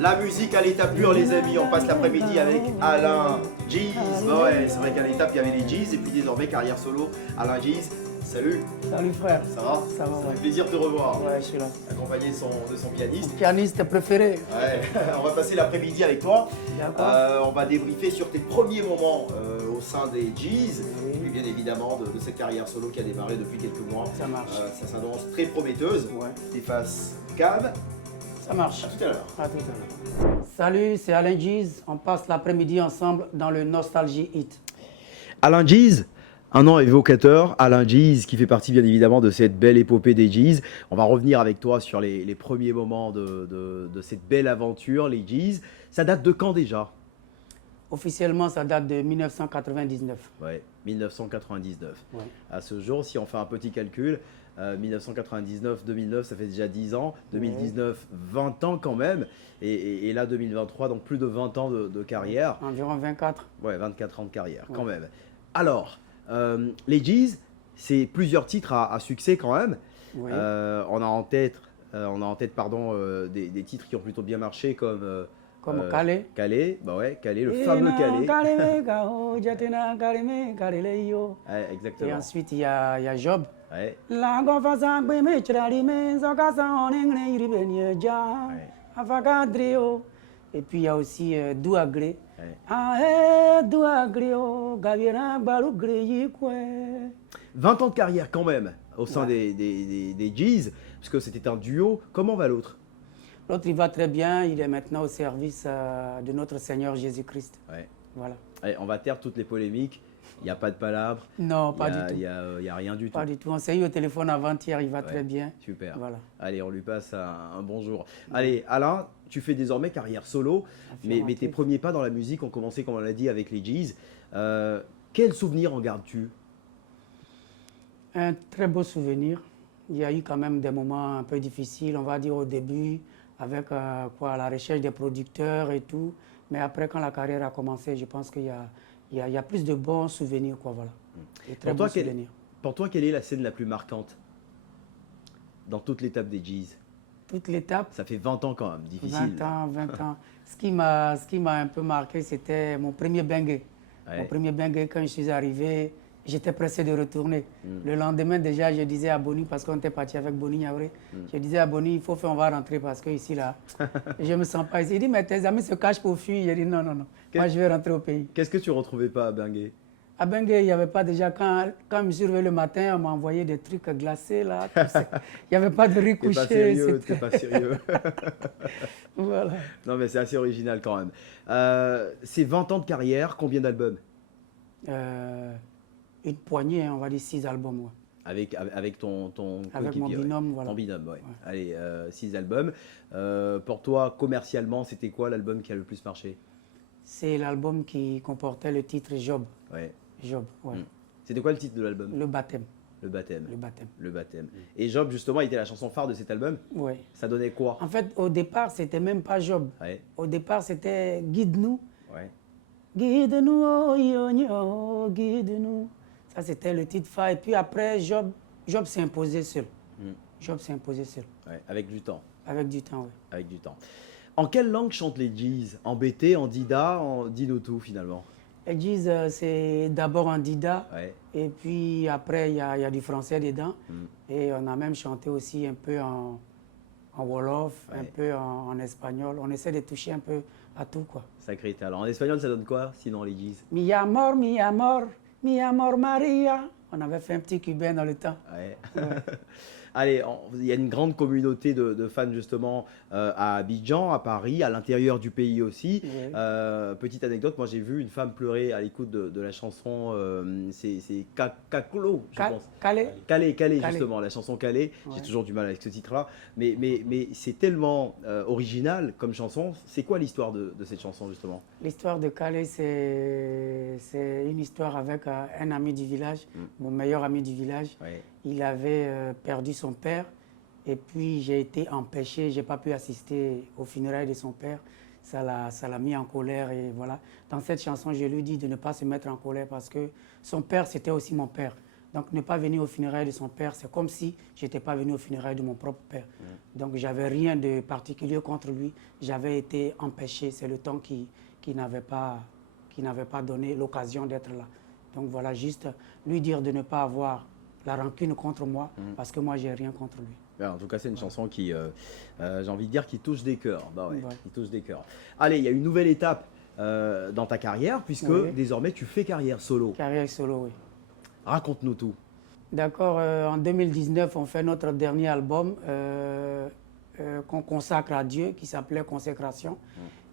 La musique à l'état pur, les amis. On passe l'après-midi avec Alain Jeez. Bah ouais, c'est vrai qu'à l'étape il y avait les Jeez et puis désormais carrière solo. Alain Jeez, salut. Salut frère. Ça va? Ça va, Ça ouais. fait plaisir de te revoir. Ouais, je suis là. Accompagné de son pianiste. Mon pianiste préféré. Ouais, on va passer l'après-midi avec toi. D'accord. On va débriefer sur tes premiers moments au sein des Jeez. Oui. Et puis bien évidemment de cette carrière solo qui a démarré depuis quelques mois. Ça marche. Ça s'annonce très prometteuse. Ouais. T'es face Cam. Ça marche. À tout à l'heure. À tout à l'heure. Salut, c'est Alain Jeez. On passe l'après-midi ensemble dans le Nostalgie Hit. Alain Jeez, un nom évocateur. Alain Jeez qui fait partie bien évidemment de cette belle épopée des Jeez. On va revenir avec toi sur les premiers moments de cette belle aventure, les Jeez. Ça date de quand déjà? Officiellement, ça date de 1999. Ouais, 1999. Ouais. À ce jour, si on fait un petit calcul, 1999-2009, ça fait déjà 10 ans. 2019, 20 ans quand même. Et là, 2023, donc plus de 20 ans de carrière. Environ 24. Ouais, 24 ans de carrière quand Ouais. même. Alors, les Jeez, c'est plusieurs titres à succès quand même. Oui. On a en tête, des titres qui ont plutôt bien marché comme Comme Calais. Calais, bah ouais, Calais, le fameux Calais. Ouais, Et exactement. ensuite, il y a Job. Ouais, Et puis il y a aussi Douagré. ouais. 20 ans de carrière quand même au sein Ouais. des Jeez, parce que c'était un duo. Comment va l'autre? L'autre, il va très bien. Il est maintenant au service de notre Seigneur Jésus-Christ. Ouais. Voilà. Allez, on va taire toutes les polémiques. Il n'y a pas de palabres. Non, pas du tout. Il y a rien du tout. Pas du tout. On s'est eu au téléphone avant-hier. Il va Ouais. très bien. Super. Voilà. Allez, on lui passe un bonjour. Allez, Alain, tu fais désormais carrière solo, mais tes Affirmatif. premiers pas dans la musique ont commencé, comme on l'a dit, avec les Jeez. Quel souvenir en gardes-tu? Un très beau souvenir. Il y a eu quand même des moments un peu difficiles, on va dire au début, avec la recherche des producteurs et tout. Mais après, quand la carrière a commencé, je pense qu'il y a plus de bons souvenirs, quoi, voilà. De très bons souvenirs. Pour toi, quelle est la scène la plus marquante dans toute l'étape des Jeez? Toute l'étape, Ça fait 20 ans quand même, difficile. 20 ans, 20 ans. Ce qui m'a un peu marqué, c'était mon premier bangé. Ouais. Mon premier bangé, quand je suis arrivé, j'étais pressé de retourner. Le lendemain, déjà, je disais à Bonnie, parce qu'on était parti avec Bonnie Niavré, je disais à Bonnie, il faut faire, on va rentrer parce que ici, là, je ne me sens pas ici. Il dit, mais tes amis se cachent pour fuir. J'ai dit, non, non, non, moi, je vais rentrer au pays. Qu'est-ce que tu retrouvais pas à Bengué? À Bengué, il n'y avait pas déjà, quand je me suis réveillé le matin, on m'a envoyé des trucs glacés, là. Tout ça. Il n'y avait pas de riz T'es pas couché. sérieux, c'était- t'es pas sérieux. Voilà. Non mais c'est assez original quand même. C'est 20 ans de carrière, combien d'albums? Une poignée, hein, on va dire 6 albums. Ouais. Avec ton Avec mon coéquipier, ouais. binôme, voilà. Ton binôme, ouais. Allez, 6 albums. Pour toi, commercialement, c'était quoi l'album qui a le plus marché? C'est l'album qui comportait le titre Job. Ouais. Job, ouais. C'était quoi le titre de l'album? Le baptême. Le baptême. Le baptême. Le baptême. Et Job, justement, était la chanson phare de cet album. Oui. Ça donnait quoi? En fait, au départ, c'était même pas Job. Ouais. Au départ, c'était Guide-nous. Ouais. Guide-nous, oh, yo, guide-nous. Ça, c'était le titre phare. Et puis après, Job s'est imposé seul. Job s'est imposé seul. Ouais. Avec du temps. Avec du temps, oui. Avec du temps. En quelle langue chantent les Jeez? En BT, en Dida, en Dino-tout finalement? Ils disent c'est d'abord en Dida. Ouais. Et puis après, il y a du français dedans. Et on a même chanté aussi un peu en Wolof, un Ouais. peu en espagnol. On essaie de toucher un peu à tout, quoi. Sacré talent. En espagnol, ça donne quoi sinon les Jeez? Mi amor, Maria. On avait fait un petit cubain dans le temps. Ouais. Ouais. Allez, il y a une grande communauté de fans justement à Abidjan, à Paris, à l'intérieur du pays aussi. Oui. Petite anecdote, moi j'ai vu une femme pleurer à l'écoute de la chanson, c'est Kakolo, je pense. Calais. Calais, Calais. justement, la chanson Calais. Ouais. J'ai toujours du mal avec ce titre-là. Mais c'est tellement original comme chanson. C'est quoi l'histoire de cette chanson justement? L'histoire de Calais, c'est une histoire avec un ami du village, mon meilleur ami du village. Ouais. Il avait perdu son père et puis j'ai été empêché, je n'ai pas pu assister aux funérailles de son père. Ça l'a mis en colère et voilà. Dans cette chanson, je lui dis de ne pas se mettre en colère parce que son père, c'était aussi mon père. Donc, ne pas venir aux funérailles de son père, c'est comme si je n'étais pas venu aux funérailles de mon propre père. Donc, j'avais rien de particulier contre lui. J'avais été empêché. C'est le temps qui n'avait pas donné l'occasion d'être là. Donc, voilà, juste lui dire de ne pas avoir la rancune contre moi, parce que moi, j'ai rien contre lui. En tout cas, c'est une chanson qui, j'ai envie de dire, qui touche des cœurs. Bah ouais, qui touche des cœurs. Allez, il y a une nouvelle étape dans ta carrière, puisque désormais, tu fais carrière solo. Carrière solo, oui. Raconte-nous tout. D'accord, en 2019, on fait notre dernier album qu'on consacre à Dieu, qui s'appelait Consécration.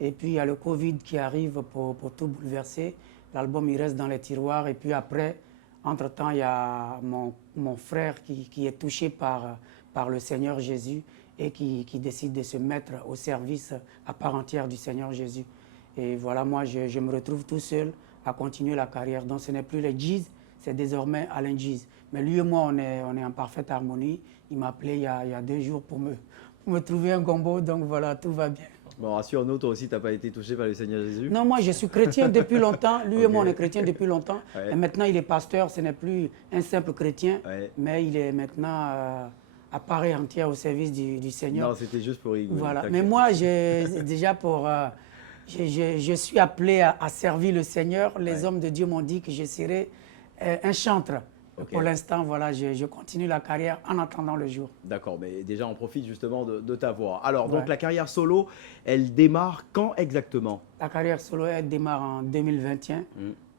Et puis, il y a le Covid qui arrive pour tout bouleverser. L'album, il reste dans les tiroirs. Et puis après, entre-temps, il y a mon frère qui est touché par le Seigneur Jésus et qui décide de se mettre au service à part entière du Seigneur Jésus. Et voilà, moi, je me retrouve tout seul à continuer la carrière. Donc, ce n'est plus les G's, c'est désormais Alain G's. Mais lui et moi, on est en parfaite harmonie. Il m'a appelé il y a 2 jours pour me trouver un gombo. Donc voilà, tout va bien. Bon, rassure-nous, toi aussi, tu n'as pas été touché par le Seigneur Jésus? Non, moi, je suis chrétien depuis longtemps. Lui et moi, on est chrétiens depuis longtemps. Et maintenant, il est pasteur. Ce n'est plus un simple chrétien, mais il est maintenant à part entière au service du Seigneur. Non, c'était juste pour rigoler. Voilà. Mais moi, déjà pour... je suis appelé à servir le Seigneur. Les hommes de Dieu m'ont dit que je serai un chantre. Pour l'instant, voilà, je continue la carrière en attendant le jour. D'accord, mais déjà, on profite justement de ta voix. Alors, donc, la carrière solo, elle démarre quand exactement? La carrière solo, elle démarre en 2021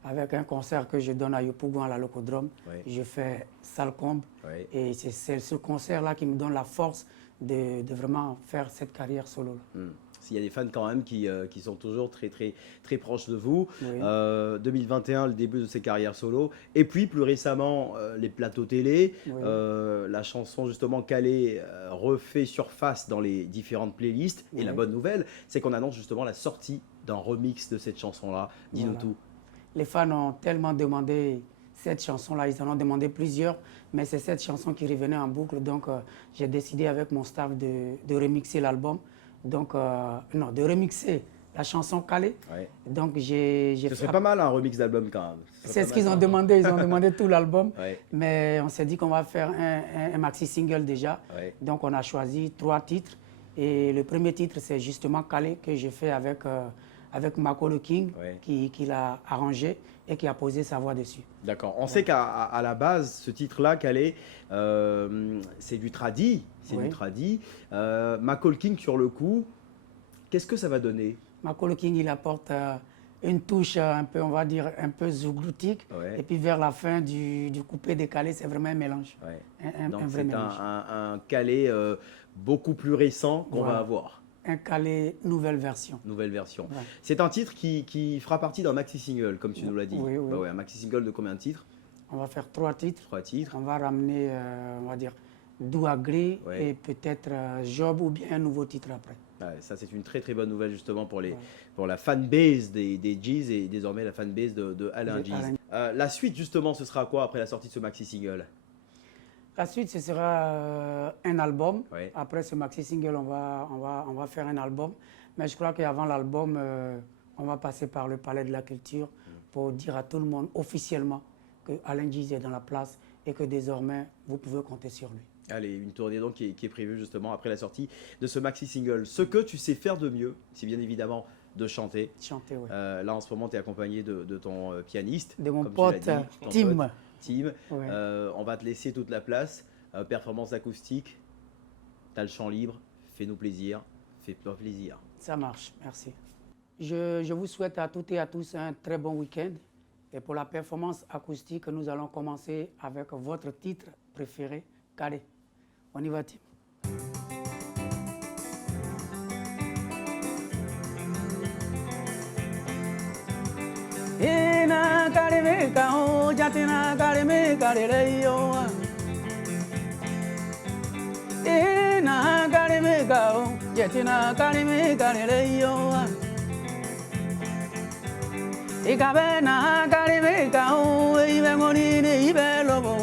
avec un concert que je donne à Yopougon, à la Locodrome. Je fais Salcombe. Et c'est ce concert-là qui me donne la force de vraiment faire cette carrière solo. S'il y a des fans quand même qui sont toujours très proches de vous. 2021, le début de ces carrières solo. Et puis, plus récemment, les plateaux télé. La chanson, justement, Calais refait surface dans les différentes playlists. Et la bonne nouvelle, c'est qu'on annonce justement la sortie d'un remix de cette chanson-là. Dis-nous tout. Les fans ont tellement demandé cette chanson-là. Ils en ont demandé plusieurs. Mais c'est cette chanson qui revenait en boucle. Donc, j'ai décidé avec mon staff de remixer l'album. Donc, non, de remixer la chanson Calais. Donc, ce serait pas mal un remix d'album quand même. C'est ce qu'ils ont demandé. Ils ont demandé tout l'album. Mais on s'est dit qu'on va faire un maxi-single déjà. Donc, on a choisi 3 titres. Et le premier titre, c'est justement Calais que j'ai fait avec Makolo King, qui l'a arrangé et qui a posé sa voix dessus. D'accord. On sait qu'à la base, ce titre-là, Calais, c'est du tradi. C'est du tradi. Makolo King, sur le coup, qu'est-ce que ça va donner? Makolo King, il apporte une touche un peu, on va dire, un peu zougloutique. Et puis vers la fin du coupé décalé, c'est vraiment un mélange. Donc c'est un Calais beaucoup plus récent qu'on va avoir. Un Calais nouvelle version. Nouvelle version. C'est un titre qui fera partie d'un maxi-single, comme tu nous l'as dit. Un maxi-single de combien de titres? On va faire 3 titres. 3 titres. On va ramener, on va dire, Douagré et peut-être Job ou bien un nouveau titre après. Ça, c'est une très bonne nouvelle justement pour la fanbase des G's et désormais la fanbase de Alain G's. La suite justement, ce sera quoi après la sortie de ce maxi-single? La suite, ce sera un album. Après ce maxi-single, on va faire un album. Mais je crois qu'avant l'album, on va passer par le Palais de la Culture pour dire à tout le monde officiellement que Alain G's est dans la place et que désormais, vous pouvez compter sur lui. Allez, une tournée donc qui est prévue justement après la sortie de ce maxi-single. Ce que tu sais faire de mieux, c'est bien évidemment de chanter. Chanter, oui. Là, en ce moment, tu es accompagné de ton pianiste. De mon pote Tim. On va te laisser toute la place. Performance acoustique, tu as le champ libre, fais-nous plaisir, fais-toi plaisir. Ça marche, merci. Je vous souhaite à toutes et à tous un très bon week-end. Et pour la performance acoustique, nous allons commencer avec votre titre préféré, Calais. On y va, Tim. Ina kalime kao jatina kalime kaleleyo. Ina kalime kao jatina kalime kaleleyo. Ikabena kalime kao ibe ngoni ibe lobo.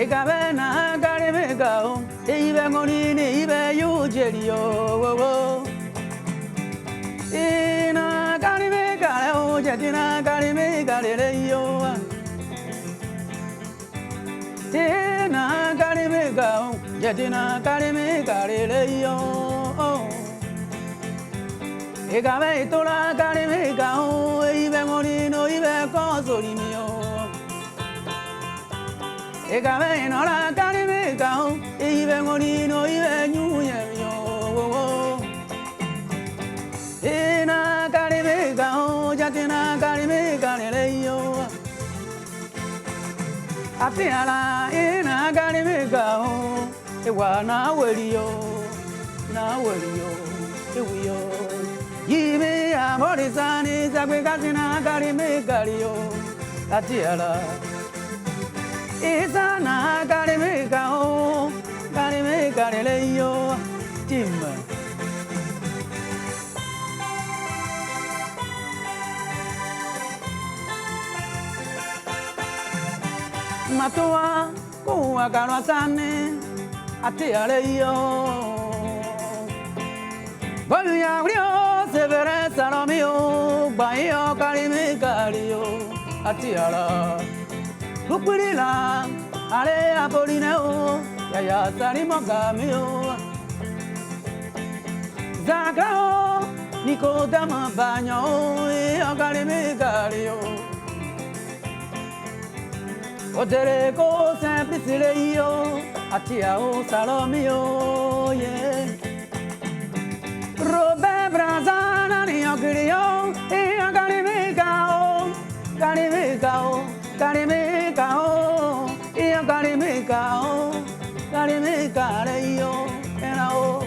Ikabena kalime kao ibe ngoni ibe yujeriyo. Ina kalime kaleo jatina kalime kaleleyo. Tena karimega, jatina karimega leyo. Egabe tola karimega, ibe morino ibe consolimio. Egabe nola karimega, ibe morino ibe nyuyemio. Tena karimega, jatina karimega leyo. Atiala ina karimega, ewa na welio, ewiyo. Yibe amorizani zakwe katina karimega liyo. Atiala isana karimega leyo. Timba. Matua kuwa kanwasane ate aleyo Bolu ya brio severe salomio bayo karimega liyo ate ala Lupirila ale apolineo ya salimo gamio Zagao Nikodama banyo karimega liyo Otereko semplice io, atiao salomio, yeah. Robe brazana ni ogrio, e carimecao, e carimecao, enao.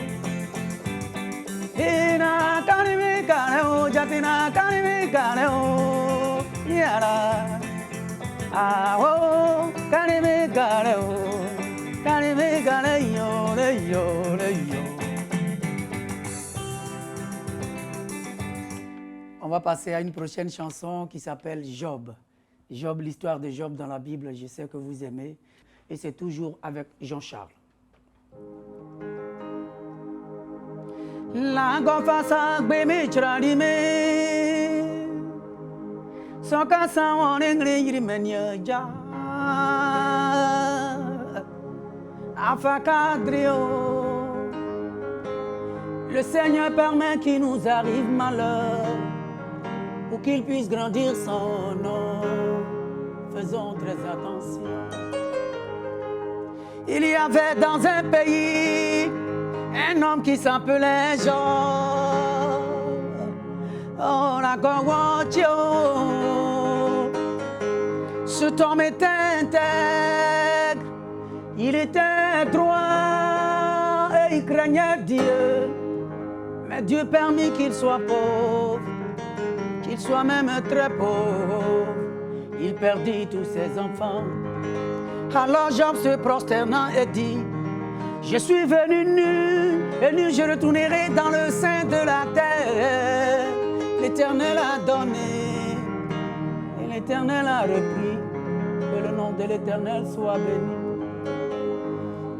Ina carimecao, jatina carimecao, yara. Ah oh, karimega leyo. On va passer à une prochaine chanson qui s'appelle Job. Job, l'histoire de Job dans la Bible, je sais que vous aimez. Et c'est toujours avec Jean-Charles. La gofasa gbemi chradime. Soka sawan engri menya ja Afakadrio. Le Seigneur permet qu'il nous arrive malheur pour qu'il puisse grandir son nom. Faisons très attention. Il y avait dans un pays un homme qui s'appelait Job. Oh la Gawatio. Cet homme était intègre, il était droit et il craignait Dieu. Mais Dieu permit qu'il soit pauvre, qu'il soit même très pauvre. Il perdit tous ses enfants. Alors Job se prosterna et dit: je suis venu nu, et nu je retournerai dans le sein de la terre. L'Éternel a donné, et l'Éternel a repris. Que le nom de l'Éternel soit béni.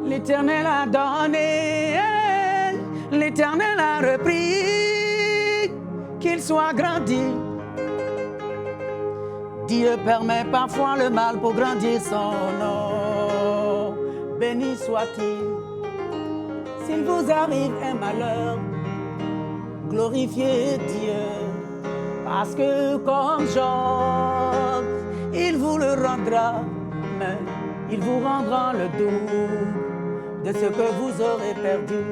L'Éternel a donné, l'Éternel a repris. Qu'il soit grandi. Dieu permet parfois le mal pour grandir son nom. Béni soit-il. S'il vous arrive un malheur, glorifiez Dieu. Parce que comme Job, il vous le rendra, mais il vous rendra le double de ce que vous aurez perdu.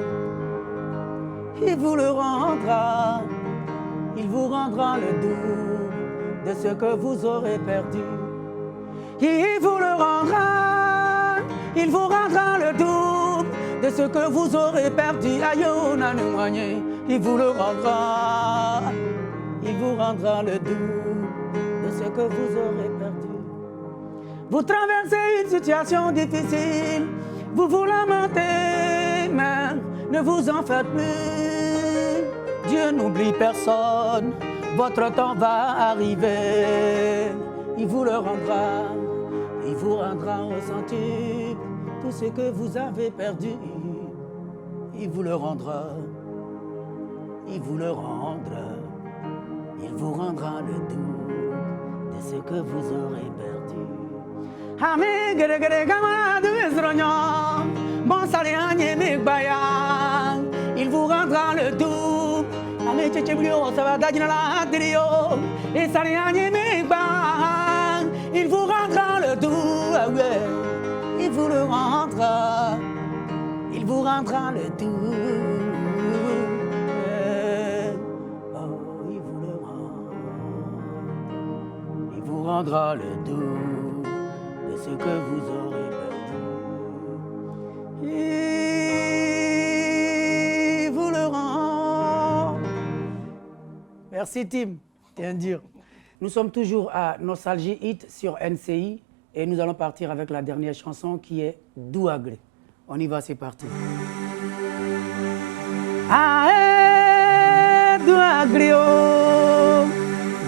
Il vous le rendra, il vous rendra le double de ce que vous aurez perdu. Il vous le rendra, il vous rendra le double de ce que vous aurez perdu. Il vous le rendra, il vous rendra le double de ce que vous aurez perdu. Vous traversez une situation difficile, vous vous lamentez, mais ne vous en faites plus. Dieu n'oublie personne, votre temps va arriver. Il vous le rendra, il vous rendra au centuple tout ce que vous avez perdu. Il vous le rendra, il vous le rendra, il vous rendra le double de ce que vous aurez perdu. Ame gere gere gama de esronyo. Bon salianye mekbaya. Il vous rendra le tout. Ame tchétchéblio, ça va d'agina la trio. Et salianye mekbaya. Il vous rendra le tout. Ah ouais. Il vous le rendra. Il vous rendra le tout. Oh, il vous le rendra. Il vous rendra le tout de ce que vous aurez perdu. Il vous le rend. Merci Tim, t'es un dur. Nous sommes toujours à Nostalgie Hit sur NCI et nous allons partir avec la dernière chanson qui est Douagré. On y va, c'est parti. Ae Douagré o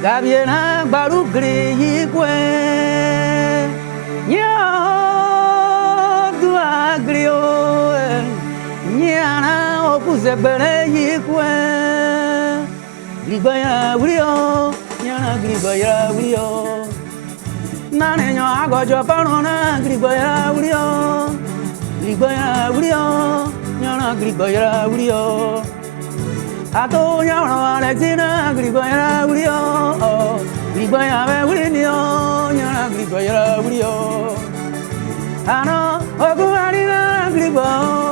Gabiena Barugré yikwe Nyo Douagré o Nyana Okuzebele yikwe Gribaya wrio Nyana gribaya wrio Nane nyo agojo panona gribaya wrio Gribaya wrio Nyana gribaya wrio Ato nyana Alexina gribaya wrio Gribaya me wrio Nyana gribaya wrio Ano oguarina gribaya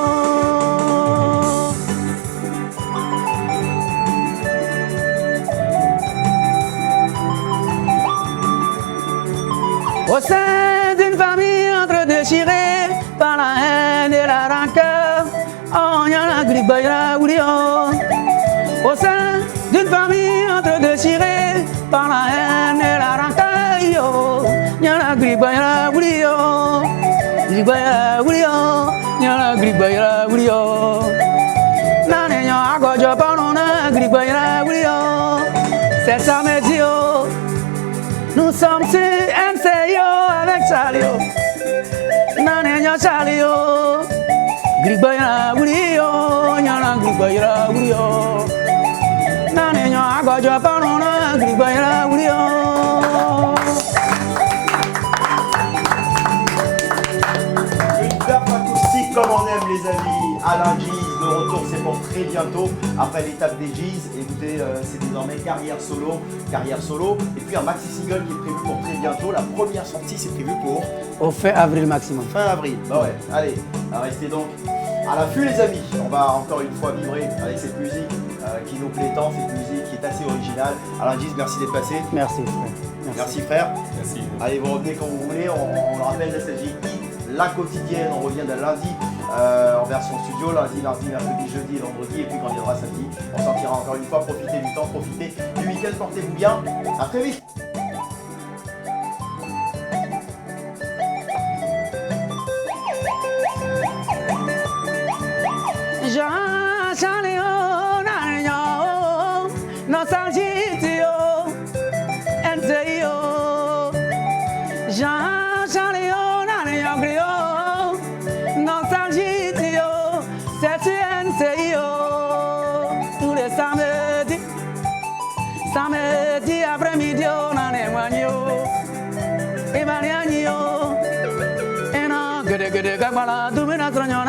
Au sein d'une famille entre-déchirée par la haine et la rancœur, oh, y'en a gribaya wulio. Au sein d'une famille entre-déchirée par la haine et la rancœur, yo, y'en a gribaya wulio. Gribaya wulio, y'en a gribaya wulio. Nane yo agojo panona gribaya wulio. C'est ça me dit oh. Nous sommes sur MCO avec Salio. Nanenya Salio. Gribaya wulio, nyana gribaya wulio. Nanenya agojo panona gribaya wulio. Une clap acoustique comme on aime les amis. Alain Jeez, le retour c'est pour très bientôt. Après l'étape des Jeez, écoutez, c'est désormais carrière solo. Et puis un maxi single qui est prévu pour très bientôt. La première sortie c'est prévu pour Au fin avril maximum. fin avril. Bah ouais, allez, restez donc à l'affût les amis. On va encore une fois vibrer avec cette musique qui nous plaît tant, cette musique qui est assez originale. Alain Jeez, merci d'être passé. Merci frère. Merci frère. Merci. Allez, vous revenez quand vous voulez. On le rappelle, Nostalgie Hit, la quotidienne. On revient de lundi en version studio. Lundi, mardi, mercredi, jeudi et vendredi. Et puis quand il viendra samedi, on sortira encore une fois. Profitez du temps, profitez du week-end. Portez-vous bien. À très vite. Jean Chaleo Nanyo Nostalgie Tio NCO Jean Chaleo Nanyo Grio Nostalgie Tio C'est NCO tous les samedis après-midi on en est wanyo et balianyo et non gede gede gabala dumina tronyo